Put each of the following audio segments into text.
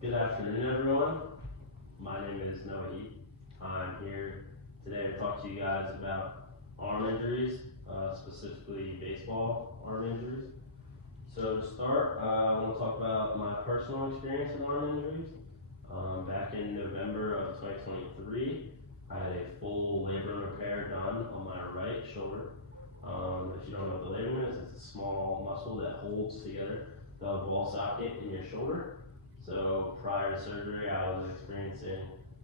Good afternoon, everyone. My name is Heath. I'm here today to talk to you guys about arm injuries, specifically baseball arm injuries. So to start, I want to talk about my personal experience with arm injuries. Back in November of 2023, I had a full labrum repair done on my right shoulder. If you don't know what the labrum is, it's a small muscle that holds together the ball socket in your shoulder. So prior to surgery, I was experiencing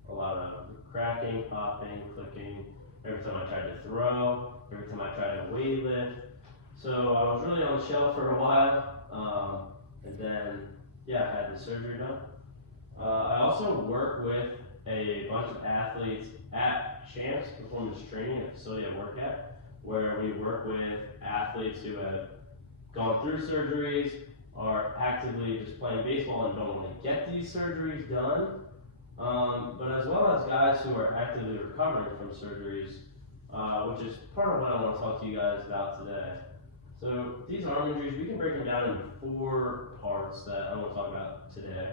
a lot of cracking, popping, clicking, every time I tried to throw, every time I tried to weight lift. So I was really on the shelf for a while, and then, I had the surgery done. I also work with a bunch of athletes at Champs Performance Training, a facility I work at, where we work with athletes who have gone through surgeries, are actively just playing baseball and don't want to get these surgeries done, but as well as guys who are actively recovering from surgeries, which is part of what I want to talk to you guys about today. So these arm injuries, we can break them down into 4 parts that I want to talk about today.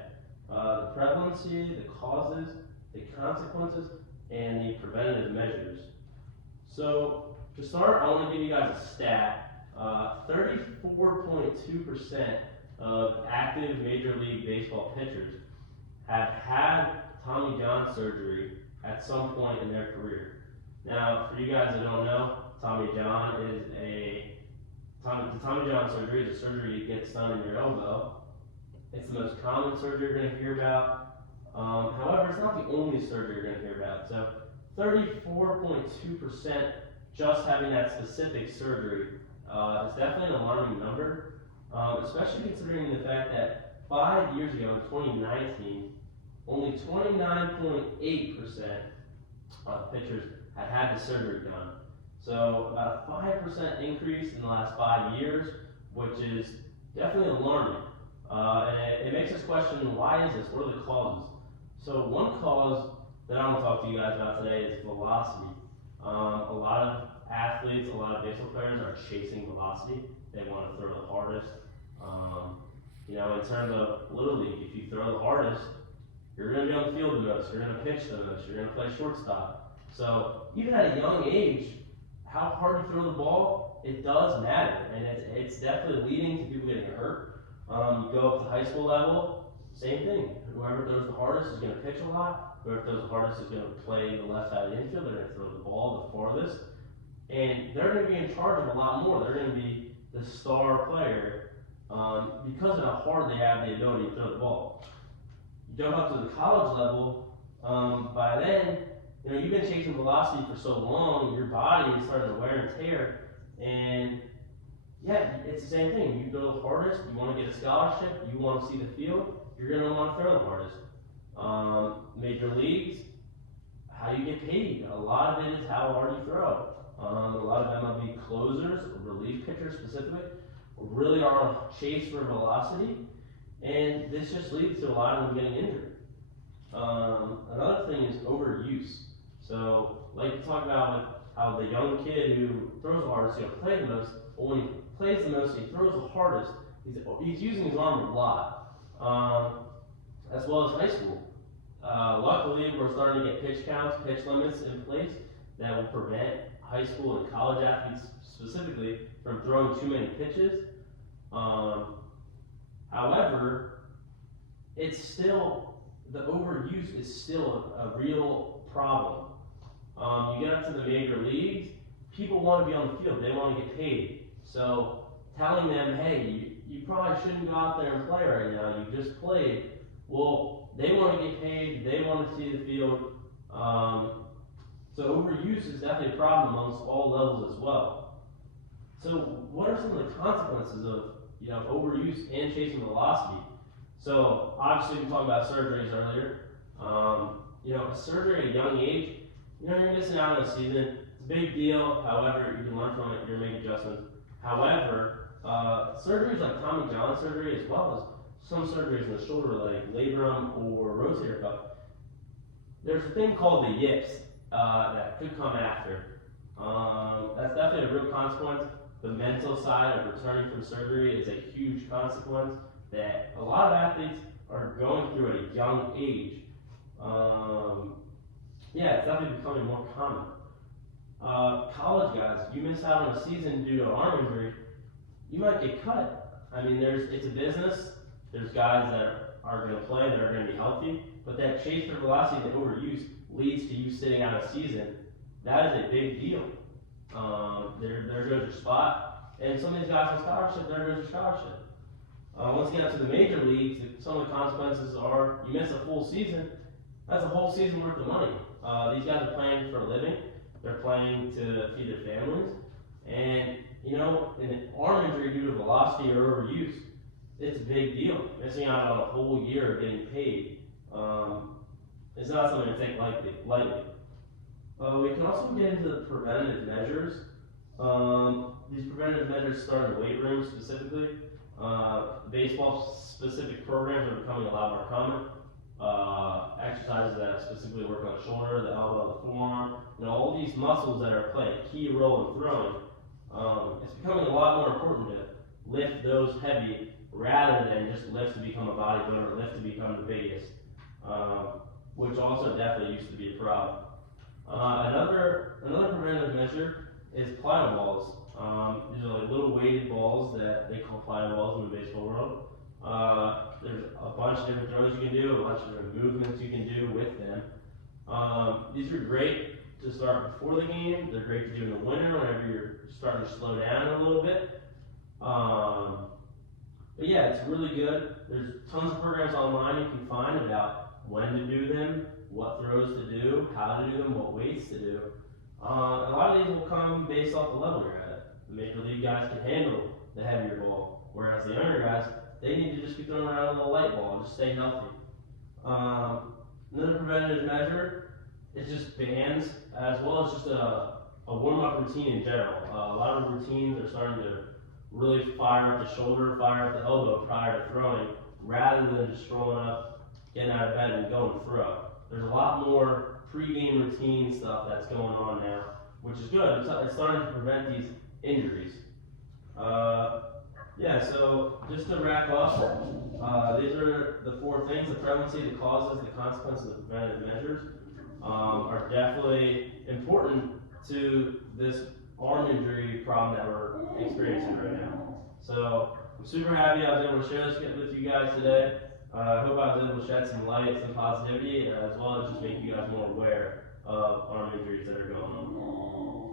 The prevalency, the causes, the consequences, and the preventative measures. So to start, I want to give you guys a stat. 34.2% of active Major League Baseball pitchers have had Tommy John surgery at some point in their career. Now, for you guys that don't know, Tommy John surgery is a surgery that gets done in your elbow. It's the most common surgery you're going to hear about. However, it's not the only surgery you're going to hear about. So 34.2% just having that specific surgery is definitely an alarming number, especially considering the fact that 5 years ago, in 2019, only 29.8% of pitchers had the surgery done. So about a 5% increase in the last 5 years, which is definitely alarming. And it makes us question, why is this? What are the causes? So one cause that I want to talk to you guys about today is velocity. A lot of athletes, a lot of baseball players are chasing velocity. They want to throw the hardest. In terms of Little League, if you throw the hardest, you're going to be on the field the most, you're going to pitch the most, you're going to play shortstop. So even at a young age, how hard you throw the ball, it does matter, and it's definitely leading to people getting hurt. You go up to high school level, same thing. Whoever throws the hardest is going to pitch a lot. Whoever throws the hardest is going to play the left side of the infield. They're going to throw the ball the farthest. And they're going to be in charge of a lot more. They're going to be the star player because of how hard they have the ability to throw the ball. You jump up to the college level, by then, you've been chasing velocity for so long, your body is starting to wear and tear. And it's the same thing. You throw the hardest, you want to get a scholarship, you want to see the field, you're going to want to throw the hardest. Major leagues, how you get paid. A lot of it is how hard you throw. A lot of MLB closers, relief pitchers specifically, really are on a chase for velocity, and this just leads to a lot of them getting injured. Another thing is overuse. So, like you talk about with how the young kid who throws the hardest, play the most, but when he plays the most, he throws the hardest, he's using his arm a lot, as well as high school. Luckily, we're starting to get pitch counts, pitch limits in place that will prevent high school and college athletes specifically from throwing too many pitches. However, the overuse is still a real problem. You get up to the major leagues, people want to be on the field, they want to get paid. So telling them, hey, you probably shouldn't go out there and play right now, you just played. Well, they want to get paid, they want to see the field. So overuse is definitely a problem amongst all levels as well. So what are some of the consequences of overuse and chasing velocity? So obviously we talked about surgeries earlier. A surgery at a young age, you're missing out on a season. It's a big deal. However, you can learn from it. You're going to make adjustments. However, surgeries like Tommy John surgery, as well as some surgeries in the shoulder, like labrum or rotator cuff, there's a thing called the yips that could come after. That's definitely a real consequence. The mental side of returning from surgery is a huge consequence that a lot of athletes are going through at a young age. Yeah, it's definitely becoming more common. College guys, you miss out on a season due to an arm injury, you might get cut. I mean, it's a business. There's guys that are going to play, that are going to be healthy, but that chase for velocity, that overuse, leads to you sitting out a season. That is a big deal. There goes your spot, and some of these guys on scholarship, there goes your scholarship. Once you get up to the major leagues, some of the consequences are you miss a full season. That's a whole season worth of money. These guys are playing for a living. They're playing to feed their families, and an arm injury due to velocity or overuse, it's a big deal. Missing out on a whole year of getting paid, it's not something to take lightly. We can also get into the preventative measures. These preventative measures start in the weight room specifically. Baseball-specific programs are becoming a lot more common. Exercises that specifically work on the shoulder, the elbow, the forearm, all these muscles that are playing a key role in throwing. It's becoming a lot more important to lift those heavy rather than just lift to become a bodybuilder, lift to become the biggest, which also definitely used to be a problem. Another preventative measure is plyo balls. These are like little weighted balls that they call plyo balls in the baseball world. There's a bunch of different throws you can do, a bunch of different movements you can do with them. These are great to start before the game. They're great to do in the winter whenever you're starting to slow down a little bit. But yeah, it's really good. There's tons of programs online you can find about when to do them, what throws to do, how to do them, what weights to do. A lot of these will come based off the level you're at. The major league guys can handle the heavier ball, whereas the younger guys, they need to just be throwing around a little light ball and just stay healthy. Another preventative measure is just bands, as well as just a warm-up routine in general. A lot of routines are starting to really fire up the shoulder, fire up the elbow prior to throwing, rather than just rolling up, getting out of bed and going throw. There's a lot more pre-game routine stuff that's going on now, which is good. It's starting to prevent these injuries. Yeah, so just to wrap up, these are the four things: the prevalence, the causes, the consequences, the preventative measures are definitely important to this arm injury problem that we're experiencing right now. So I'm super happy I was able to share this with you guys today. I hope I was able to shed some light, some positivity, as well as just make you guys more aware of arm injuries that are going on.